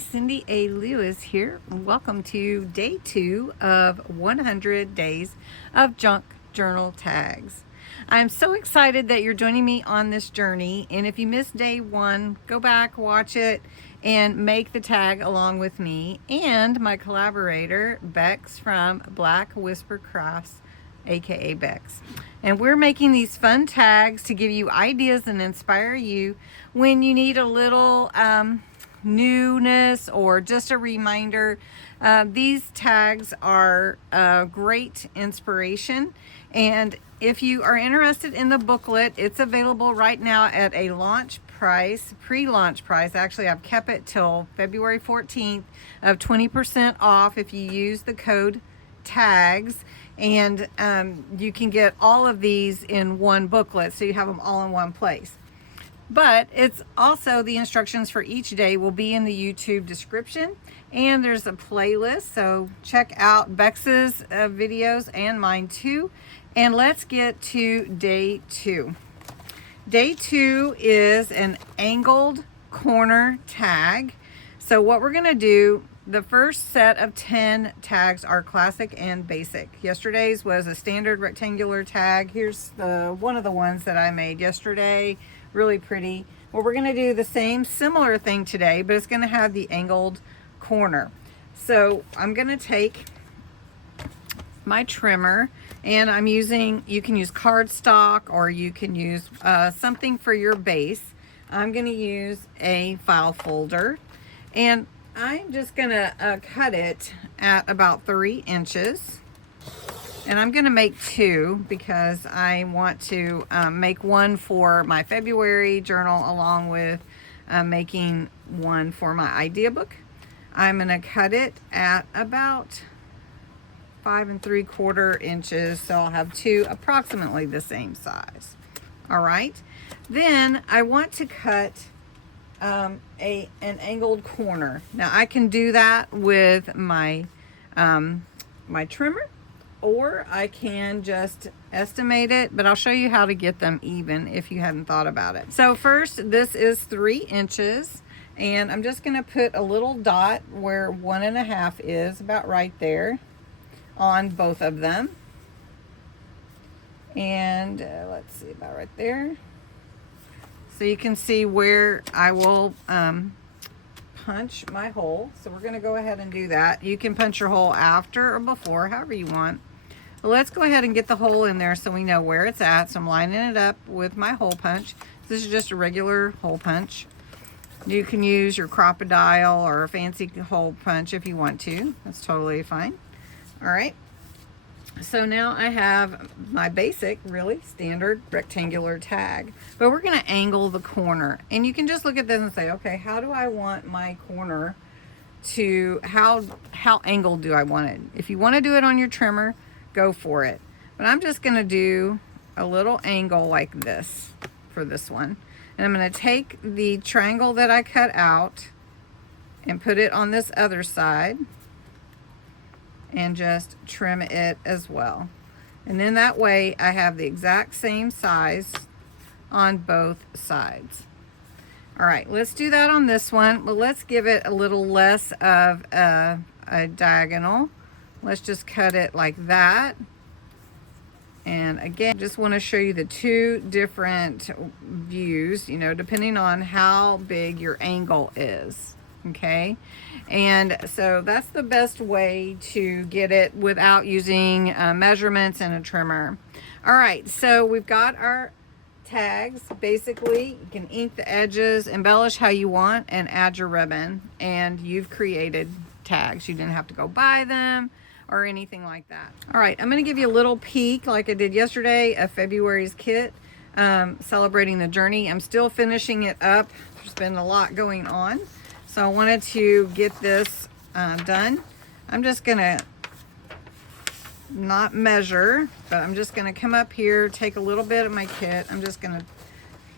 Cindy A. Lewis here. Welcome to day 2 of 100 days of junk journal tags. I'm so excited that you're joining me on this journey, and if you missed day 1, go back, watch it, and make the tag along with me and my collaborator Bexx from Black Whisper Crafts, aka Bexx. And we're making these fun tags to give you ideas and inspire you when you need a little newness or just a reminder. These tags are a great inspiration, and if you are interested in the booklet, it's available right now at a launch price, pre-launch price. Actually, I've kept it till February 14th of 20% off if you use the code tags, and you can get all of these in one booklet, so you have them all in one place. But it's also, the instructions for each day will be in the YouTube description, and there's a playlist, so check out Bexx's videos and mine too. And let's get to day 2. Day 2 is an angled corner tag. So what we're gonna do, the first set of 10 tags are classic and basic. Yesterday's was a standard rectangular tag. Here's one of the ones that I made yesterday. Really pretty. Well, we're gonna do the same similar thing today, but it's gonna have the angled corner. So I'm gonna take my trimmer, and I'm using, you can use cardstock or you can use something for your base. I'm gonna use a file folder, and I'm just gonna cut it at about 3 inches. And I'm going to make 2 because I want to make one for my February journal along with making one for my idea book. I'm going to cut it at about 5 3/4 inches, so I'll have 2 approximately the same size. All right. Then I want to cut an angled corner. Now I can do that with my my trimmer, or I can just estimate it, but I'll show you how to get them even if you hadn't thought about it. So first, this is 3 inches, and I'm just gonna put a little dot where 1.5 is, about right there, on both of them. And let's see, about right there. So you can see where I will punch my hole. So we're gonna go ahead and do that. You can punch your hole after or before, however you want. Well, let's go ahead and get the hole in there so we know where it's at. So I'm lining it up with my hole punch. This is just a regular hole punch. You can use your crocodile or a fancy hole punch if you want to. That's totally fine. All right. So now I have my basic, really standard rectangular tag, but we're going to angle the corner. And you can just look at this and say, okay, how do I want my corner to, how angled do I want it? If you want to do it on your trimmer, go for it. But I'm just going to do a little angle like this for this one. And I'm going to take the triangle that I cut out and put it on this other side and just trim it as well. And then that way I have the exact same size on both sides. All right, let's do that on this one. Well, let's give it a little less of a diagonal. Let's just cut it like that. And again, just want to show you the 2 different views, you know, depending on how big your angle is. Okay, and so that's the best way to get it without using measurements and a trimmer. All right, so we've got our tags. Basically, you can ink the edges, embellish how you want, and add your ribbon, and you've created tags. You didn't have to go buy them or anything like that. All right, I'm going to give you a little peek, like I did yesterday, of February's kit, celebrating the journey. I'm still finishing it up. There's been a lot going on, so I wanted to get this done. I'm just going to not measure, but I'm just going to come up here, take a little bit of my kit. I'm just going to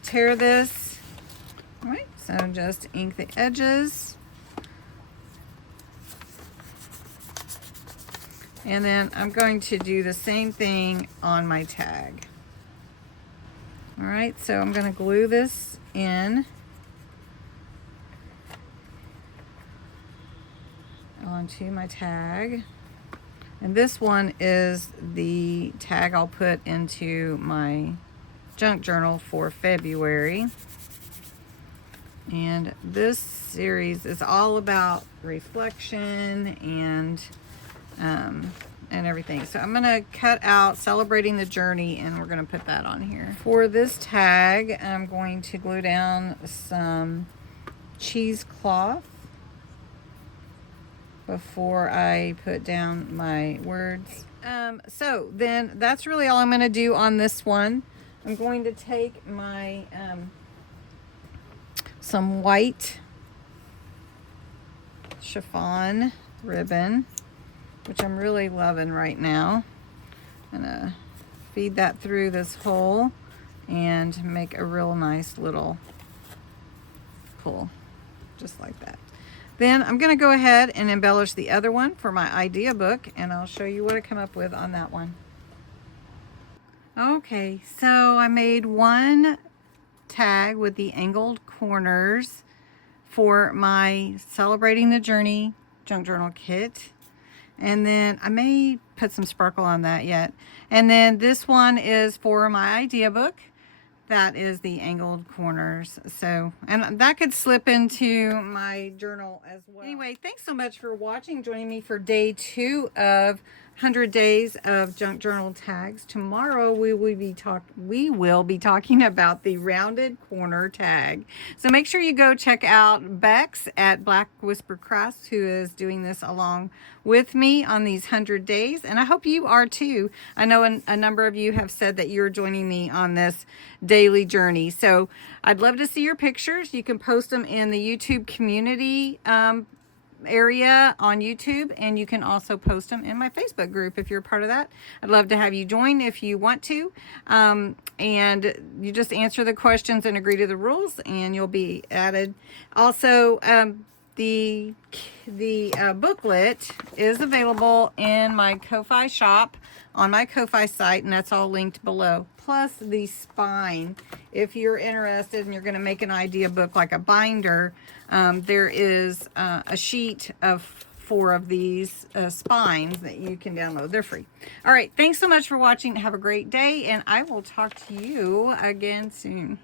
tear this. All right, so just ink the edges. And then I'm going to do the same thing on my tag. All right, so I'm going to glue this in. onto my tag. And this one is the tag I'll put into my junk journal for February. And this series is all about reflection and everything. So I'm gonna cut out Celebrating the Journey, and we're gonna put that on here. For this tag, I'm going to glue down some cheesecloth before I put down my words. So then that's really all I'm gonna do on this one. I'm going to take my some white chiffon ribbon, which I'm really loving right now. I'm gonna feed that through this hole and make a real nice little pull, just like that. Then I'm gonna go ahead and embellish the other one for my idea book, and I'll show you what I come up with on that one. Okay, so I made one tag with the angled corners for my Celebrating the Journey junk journal kit. And then I may put some sparkle on that yet. And then this one is for my idea book. That is the angled corners. So, and that could slip into my journal as well. Anyway, thanks so much for watching, joining me for day 2 of 100 days of junk journal tags. Tomorrow we will be talking about the rounded corner tag. So make sure you go check out Bexx at Black Whisper Crafts, who is doing this along with me on these 100 days, and I hope you are too. I know a number of you have said that you're joining me on this daily journey, so I'd love to see your pictures. You can post them in the YouTube community area on YouTube, and you can also post them in my Facebook group if you're a part of that. I'd love to have you join if you want to, and you just answer the questions and agree to the rules, and you'll be added. Also, the booklet is available in my Ko-Fi shop on my Ko-Fi site, and that's all linked below. Plus the spine, if you're interested and you're going to make an idea book like a binder, there is a sheet of 4 of these spines that you can download. They're free. All right, thanks so much for watching. Have a great day, and I will talk to you again soon.